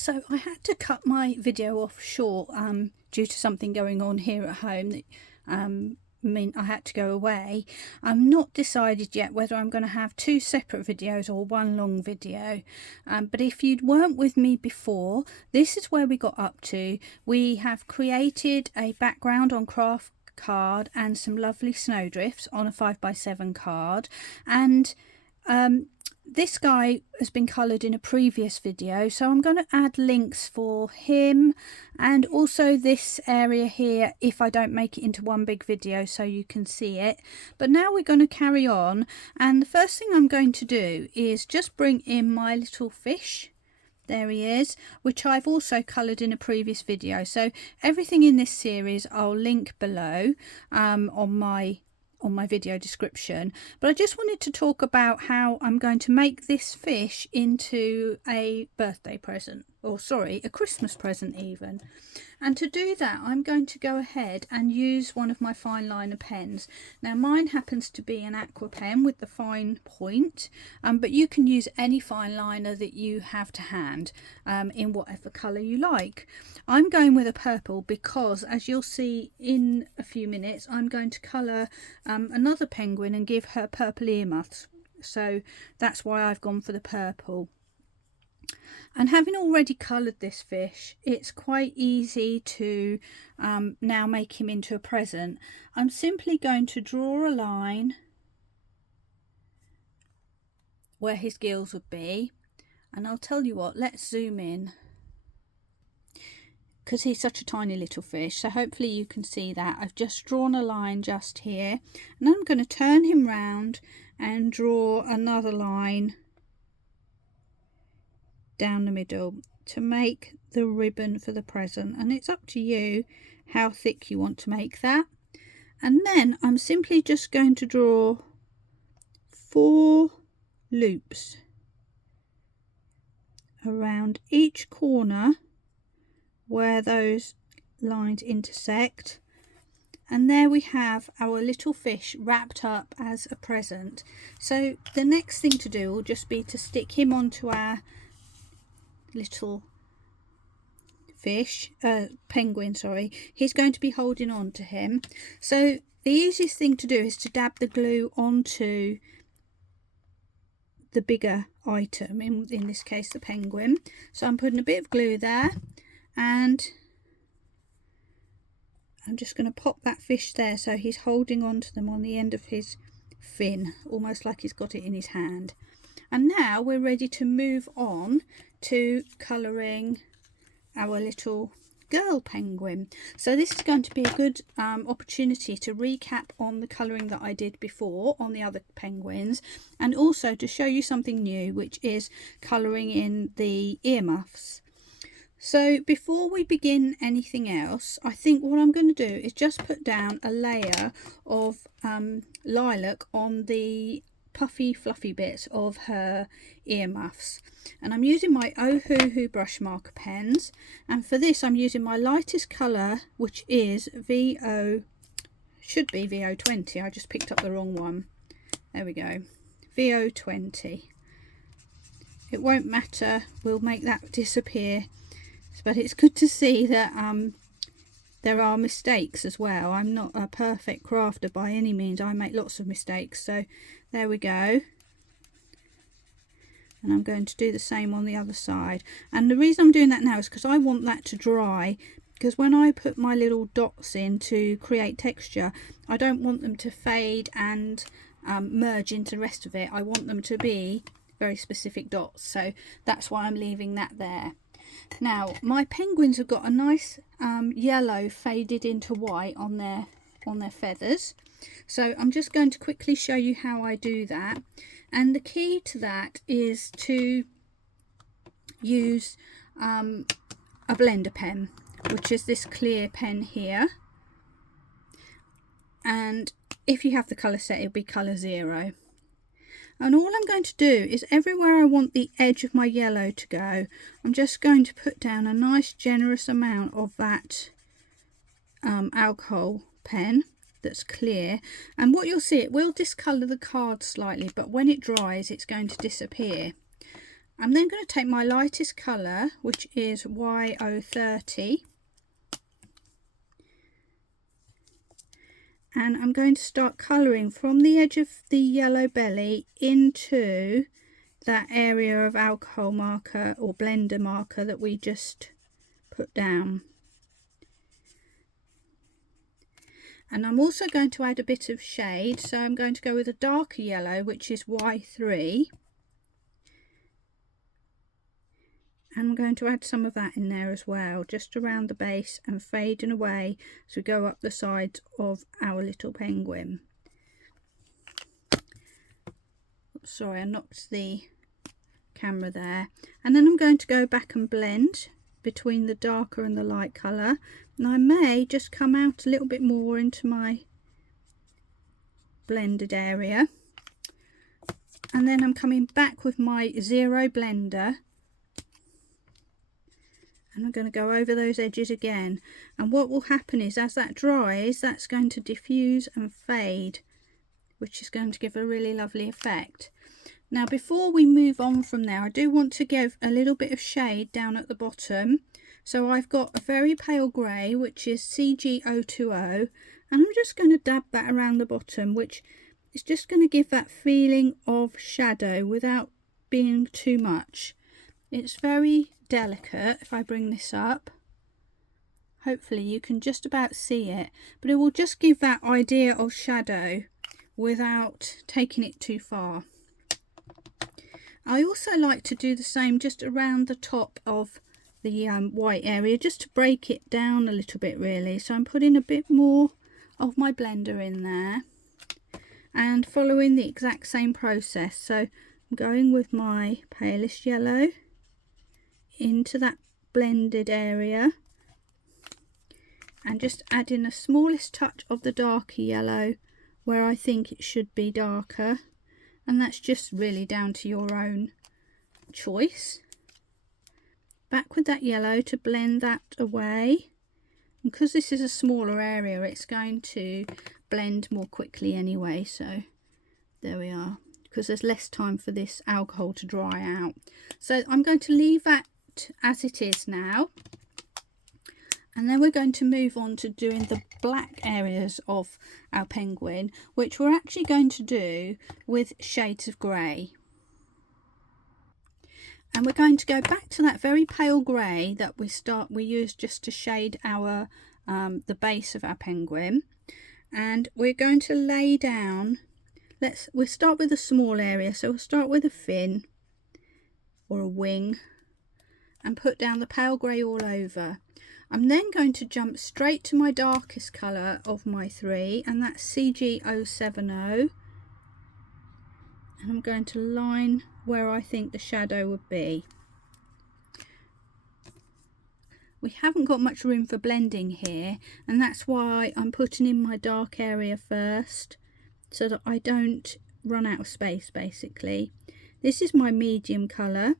So I had to cut my video off short due to something going on here at home that meant I had to go away. I'm not decided yet whether I'm going to have two separate videos or one long video. But if you weren't with me before, this is where we got up to. We have created a background on craft card and some lovely snowdrifts on a 5x7 card, and this guy has been coloured in a previous video, so I'm going to add links for him and also this area here if I don't make it into one big video so you can see it. But now we're going to carry on, and the first thing I'm going to do is just bring in my little fish. There he is, which I've also coloured in a previous video. So everything in this series I'll link below on my video description. But I just wanted to talk about how I'm going to make this fish into a birthday present, or sorry, a Christmas present even. And to do that, I'm going to go ahead and use one of my fine liner pens. Now mine happens to be an aqua pen with the fine point, but you can use any fine liner that you have to hand in whatever colour you like. I'm going with a purple because, as you'll see in a few minutes, I'm going to colour another penguin and give her purple earmuffs. So that's why I've gone for the purple. And having already coloured this fish, it's quite easy to now make him into a present. I'm simply going to draw a line where his gills would be, and I'll tell you what, let's zoom in because he's such a tiny little fish, so hopefully you can see that. I've just drawn a line just here, and I'm going to turn him round and draw another line down the middle to make the ribbon for the present, and it's up to you how thick you want to make that. And then I'm simply just going to draw 4 loops around each corner where those lines intersect, and there we have our little fish wrapped up as a present. So the next thing to do will just be to stick him onto our little fish, penguin, sorry. He's going to be holding on to him. So the easiest thing to do is to dab the glue onto the bigger item, in this case the penguin. So I'm putting a bit of glue there, and I'm just going to pop that fish there so he's holding on to them on the end of his fin, almost like he's got it in his hand. And now we're ready to move on to colouring our little girl penguin. So this is going to be a good opportunity to recap on the colouring that I did before on the other penguins, and also to show you something new, which is colouring in the earmuffs. So before we begin anything else, I think what I'm going to do is just put down a layer of lilac on the puffy fluffy bits of her earmuffs, and I'm using my Ohuhu brush marker pens, and for this I'm using my lightest colour, which is should be VO20. I just picked up the wrong one. There we go, VO20. It won't matter, we'll make that disappear, but it's good to see that there are mistakes as well. I'm not a perfect crafter by any means. I make lots of mistakes. So there we go. And I'm going to do the same on the other side. And the reason I'm doing that now is because I want that to dry. Because when I put my little dots in to create texture, I don't want them to fade and merge into the rest of it. I want them to be very specific dots. So that's why I'm leaving that there. Now my penguins have got a nice yellow faded into white on their feathers, so I'm just going to quickly show you how I do that. And the key to that is to use a blender pen, which is this clear pen here, and if you have the colour set, it'll be colour 0. And all I'm going to do is everywhere I want the edge of my yellow to go, I'm just going to put down a nice generous amount of that alcohol pen that's clear. And what you'll see, it will discolour the card slightly, but when it dries it's going to disappear. I'm then going to take my lightest colour, which is Y030, and I'm going to start colouring from the edge of the yellow belly into that area of alcohol marker or blender marker that we just put down. And I'm also going to add a bit of shade, so I'm going to go with a darker yellow, which is Y3. And I'm going to add some of that in there as well, just around the base and fading away as we go up the sides of our little penguin. Sorry, I knocked the camera there. And then I'm going to go back and blend between the darker and the light colour. And I may just come out a little bit more into my blended area. And then I'm coming back with my zero blender. And I'm going to go over those edges again, and what will happen is as that dries, that's going to diffuse and fade, which is going to give a really lovely effect. Now before we move on from there, I do want to give a little bit of shade down at the bottom. So I've got a very pale grey, which is CG020, and I'm just going to dab that around the bottom, which is just going to give that feeling of shadow without being too much. It's very delicate. If I bring this up, hopefully you can just about see it, but it will just give that idea of shadow without taking it too far. I also like to do the same just around the top of the white area, just to break it down a little bit really. So I'm putting a bit more of my blender in there and following the exact same process. So I'm going with my palest yellow into that blended area and just adding the smallest touch of the darker yellow where I think it should be darker, and that's just really down to your own choice. Back with that yellow to blend that away, and because this is a smaller area it's going to blend more quickly anyway, so there we are, because there's less time for this alcohol to dry out. So I'm going to leave that as it is now, and then we're going to move on to doing the black areas of our penguin, which we're actually going to do with shades of grey. And we're going to go back to that very pale grey that we used just to shade our the base of our penguin, and we're going to lay down, we'll start with a small area, so we'll start with a fin or a wing and put down the pale grey all over. I'm then going to jump straight to my darkest colour of my three, and that's CG070, and I'm going to line where I think the shadow would be. We haven't got much room for blending here, and that's why I'm putting in my dark area first so that I don't run out of space basically. This is my medium colour,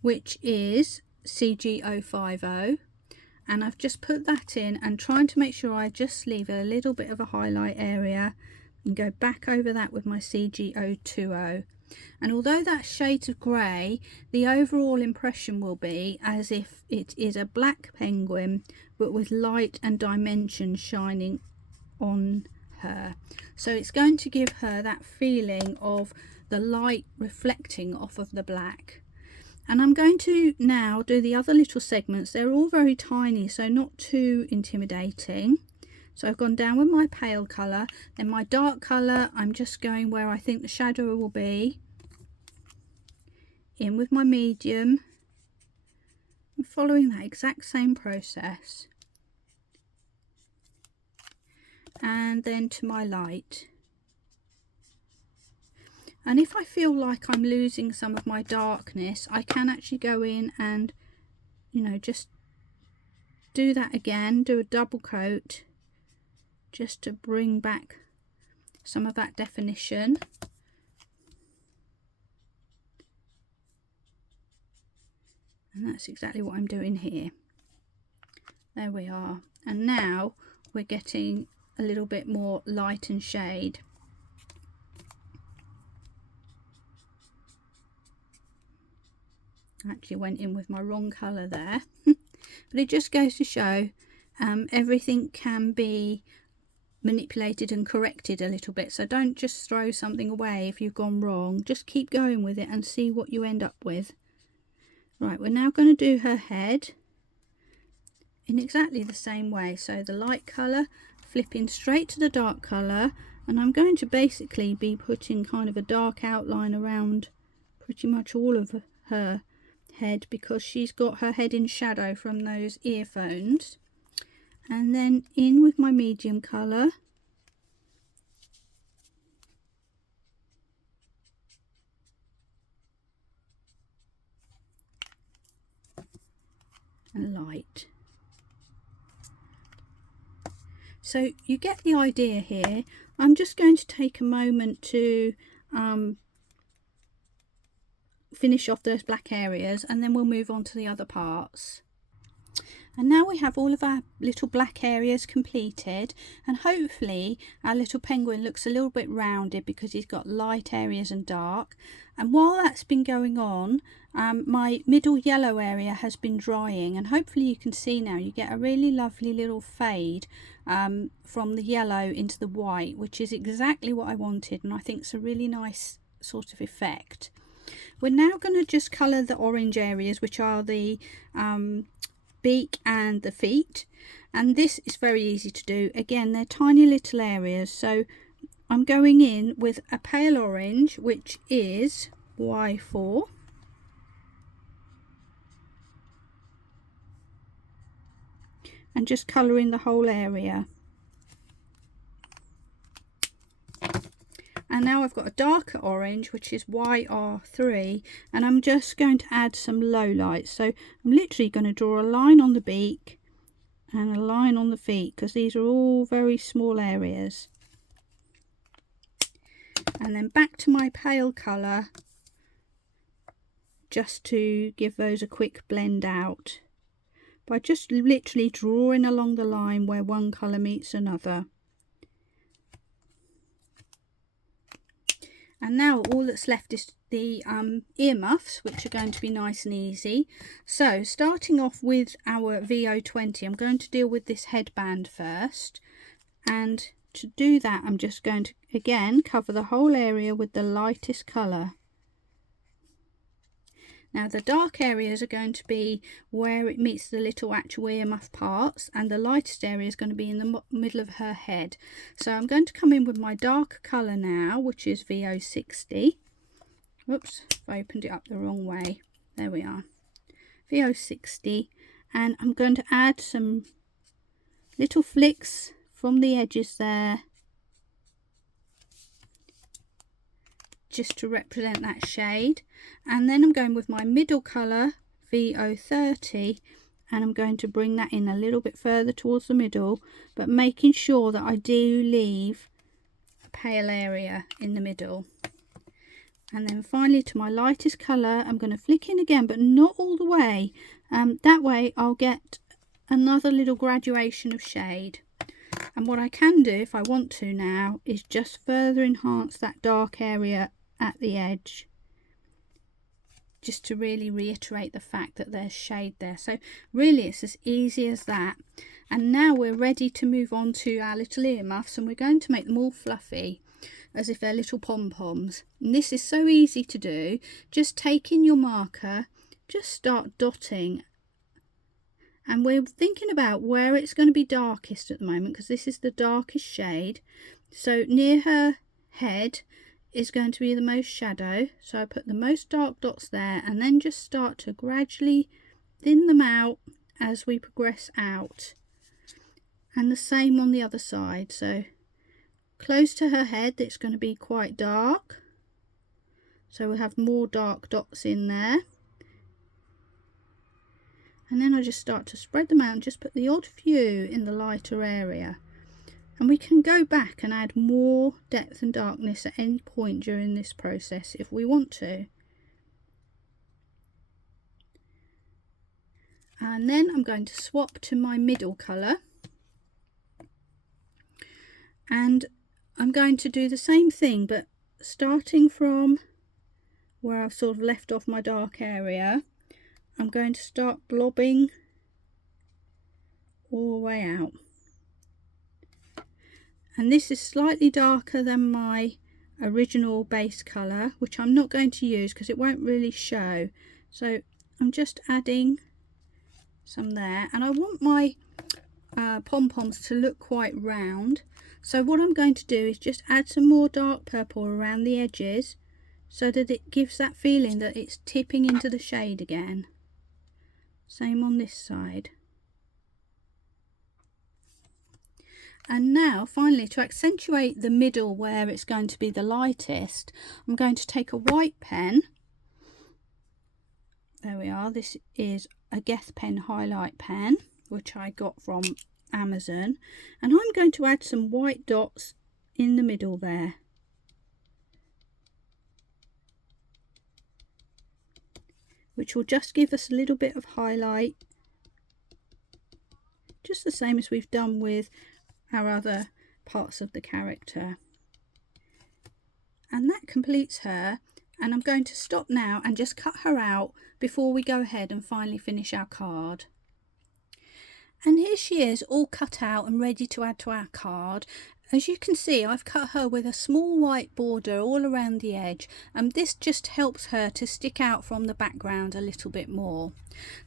which is CG050, and I've just put that in and trying to make sure I just leave a little bit of a highlight area and go back over that with my CG020. And although that's shades of grey, the overall impression will be as if it is a black penguin but with light and dimension shining on her. So it's going to give her that feeling of the light reflecting off of the black. And I'm going to now do the other little segments. They're all very tiny, so not too intimidating. So I've gone down with my pale colour, then my dark colour, I'm just going where I think the shadow will be, in with my medium, and following that exact same process, and then to my light. And if I feel like I'm losing some of my darkness, I can actually go in and, you know, just do that again, do a double coat, just to bring back some of that definition. And that's exactly what I'm doing here. There we are. And now we're getting a little bit more light and shade. Actually went in with my wrong colour there. But it just goes to show everything can be manipulated and corrected a little bit. So don't just throw something away if you've gone wrong. Just keep going with it and see what you end up with. Right, we're now going to do her head in exactly the same way. So the light colour flipping straight to the dark colour, and I'm going to basically be putting kind of a dark outline around pretty much all of her head, because she's got her head in shadow from those earphones. And then in with my medium colour, and light. So you get the idea here. I'm just going to take a moment to finish off those black areas, and then we'll move on to the other parts. And now we have all of our little black areas completed, and hopefully our little penguin looks a little bit rounded because he's got light areas and dark. And while that's been going on, my middle yellow area has been drying, and hopefully you can see now you get a really lovely little fade from the yellow into the white, which is exactly what I wanted, and I think it's a really nice sort of effect. We're now going to just colour the orange areas, which are the beak and the feet, and this is very easy to do. Again, they're tiny little areas, so I'm going in with a pale orange, which is Y4, and just colouring the whole area. And now I've got a darker orange, which is YR3, and I'm just going to add some low lights. So I'm literally going to draw a line on the beak and a line on the feet, because these are all very small areas. And then back to my pale colour, just to give those a quick blend out, by just literally drawing along the line where one colour meets another. And now all that's left is the earmuffs, which are going to be nice and easy. So starting off with our VO20, I'm going to deal with this headband first. And to do that, I'm just going to again cover the whole area with the lightest colour. Now the dark areas are going to be where it meets the little actual earmuff parts, and the lightest area is going to be in the middle of her head. So I'm going to come in with my dark colour now, which is VO60. Whoops, I opened it up the wrong way. There we are. VO60, and I'm going to add some little flicks from the edges there, just to represent that shade. And then I'm going with my middle colour, VO30, and I'm going to bring that in a little bit further towards the middle, but making sure that I do leave a pale area in the middle. And then finally to my lightest colour, I'm going to flick in again, but not all the way. That way I'll get another little graduation of shade. And what I can do if I want to now is just further enhance that dark area at the edge, just to really reiterate the fact that there's shade there. So really it's as easy as that. And now we're ready to move on to our little earmuffs, and we're going to make them all fluffy as if they're little pom-poms. And this is so easy to do. Just taking your marker, just start dotting, and we're thinking about where it's going to be darkest at the moment, because this is the darkest shade. So near her head is going to be the most shadow, so I put the most dark dots there, and then just start to gradually thin them out as we progress out. And the same on the other side. So close to her head, it's going to be quite dark, so we'll have more dark dots in there. And then I just start to spread them out and just put the odd few in the lighter area. And we can go back and add more depth and darkness at any point during this process if we want to. And then I'm going to swap to my middle colour, and I'm going to do the same thing, but starting from where I've sort of left off my dark area, I'm going to start blobbing all the way out. And this is slightly darker than my original base colour, which I'm not going to use because it won't really show. So I'm just adding some there, and I want my pom-poms to look quite round. So what I'm going to do is just add some more dark purple around the edges so that it gives that feeling that it's tipping into the shade again. Same on this side. And now finally, to accentuate the middle where it's going to be the lightest, I'm going to take a white pen. There we are. This is a Guess pen highlight pen, which I got from Amazon, and I'm going to add some white dots in the middle there. Which will just give us a little bit of highlight, just the same as we've done with our other parts of the character. And that completes her, and I'm going to stop now and just cut her out before we go ahead and finally finish our card. And here she is, all cut out and ready to add to our card. As you can see, I've cut her with a small white border all around the edge, and this just helps her to stick out from the background a little bit more.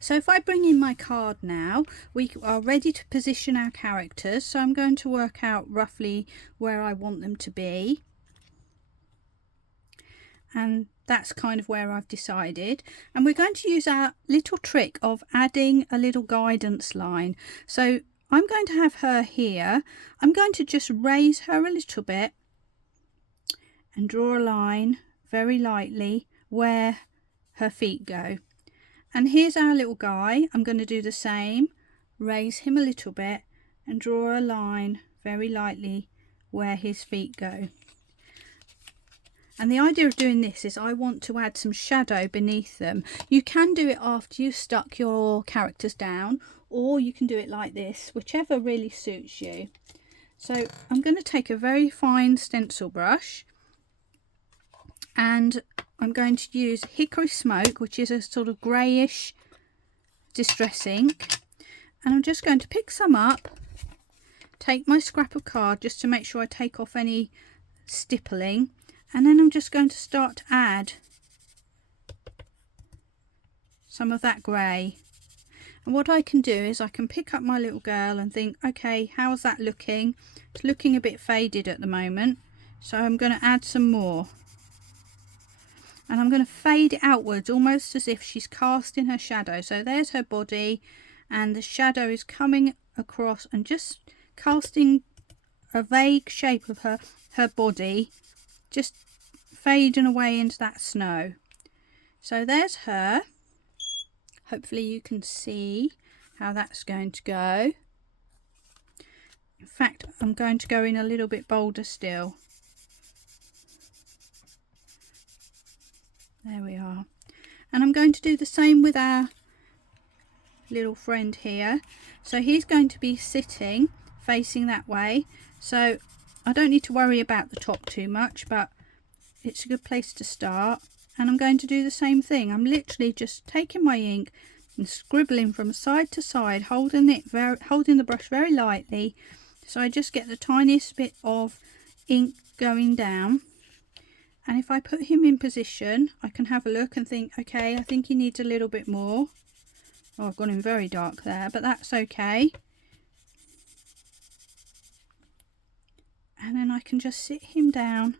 So if I bring in my card now, we are ready to position our characters. So I'm going to work out roughly where I want them to be. And that's kind of where I've decided, and we're going to use our little trick of adding a little guidance line. So I'm going to have her here. I'm going to just raise her a little bit and draw a line very lightly where her feet go. And here's our little guy. I'm going to do the same, raise him a little bit and draw a line very lightly where his feet go. And the idea of doing this is I want to add some shadow beneath them. You can do it after you've stuck your characters down, or you can do it like this, whichever really suits you. So I'm going to take a very fine stencil brush, and I'm going to use Hickory Smoke, which is a sort of greyish distress ink, and I'm just going to pick some up, take my scrap of card just to make sure I take off any stippling, and then I'm just going to start to add some of that grey. And what I can do is I can pick up my little girl and think, okay, how's that looking? It's looking a bit faded at the moment, so I'm going to add some more. And I'm going to fade it outwards, almost as if she's casting her shadow. So there's her body, and the shadow is coming across and just casting a vague shape of her body, just fading away into that snow. So there's her. Hopefully you can see how that's going to go. In fact, I'm going to go in a little bit bolder still. There we are. And I'm going to do the same with our little friend here. So he's going to be sitting facing that way. So I don't need to worry about the top too much, but it's a good place to start. And I'm going to do the same thing. I'm literally just taking my ink and scribbling from side to side, holding the brush very lightly, so I just get the tiniest bit of ink going down. And if I put him in position, I can have a look and think, okay, I think he needs a little bit more. Oh, I've gone in very dark there, but that's okay. And then I can just sit him down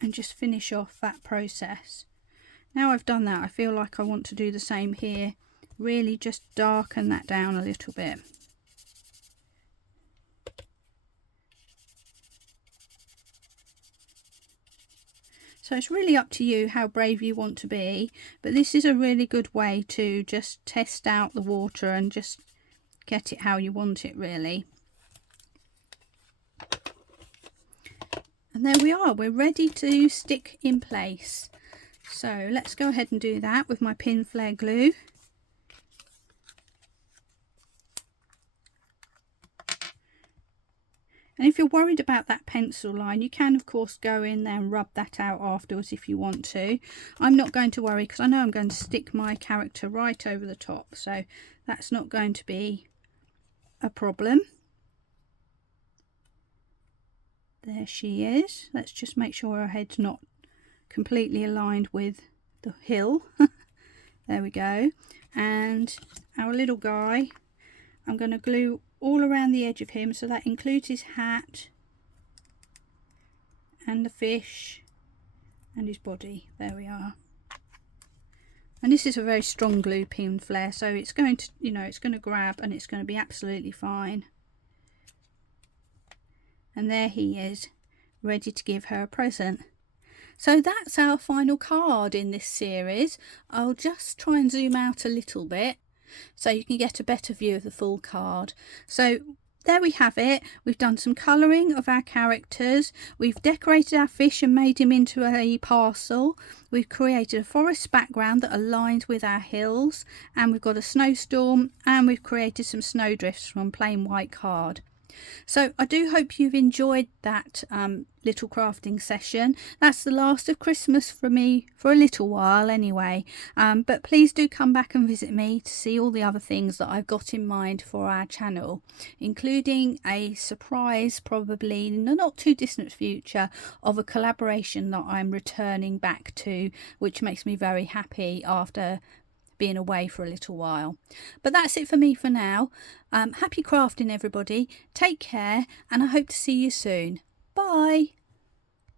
and just finish off that process. Now I've done that, I feel like I want to do the same here. Really just darken that down a little bit. So it's really up to you how brave you want to be, but this is a really good way to just test out the water and just get it how you want it, really. And there we are, we're ready to stick in place. So let's go ahead and do that with my pin flare glue. And if you're worried about that pencil line, you can of course go in there and rub that out afterwards if you want to. I'm not going to worry because I know I'm going to stick my character right over the top, so that's not going to be a problem. There she is. Let's just make sure her head's not completely aligned with the hill. There we go. And our little guy, I'm going to glue all around the edge of him, so that includes his hat and the fish and his body. There we are. And this is a very strong glue pin flare, so it's going to, you know, it's going to grab and it's going to be absolutely fine. And there he is, ready to give her a present. So that's our final card in this series. I'll just try and zoom out a little bit so you can get a better view of the full card. So there we have it. We've done some colouring of our characters. We've decorated our fish and made him into a parcel. We've created a forest background that aligns with our hills. And we've got a snowstorm, and we've created some snowdrifts from plain white card. So I do hope you've enjoyed that little crafting session. That's the last of Christmas for me for a little while anyway, but please do come back and visit me to see all the other things that I've got in mind for our channel, including a surprise, probably in the not too distant future, of a collaboration that I'm returning back to, which makes me very happy after being away for a little while. But that's it for me for now. Happy crafting everybody, take care, and I hope to see you soon. Bye.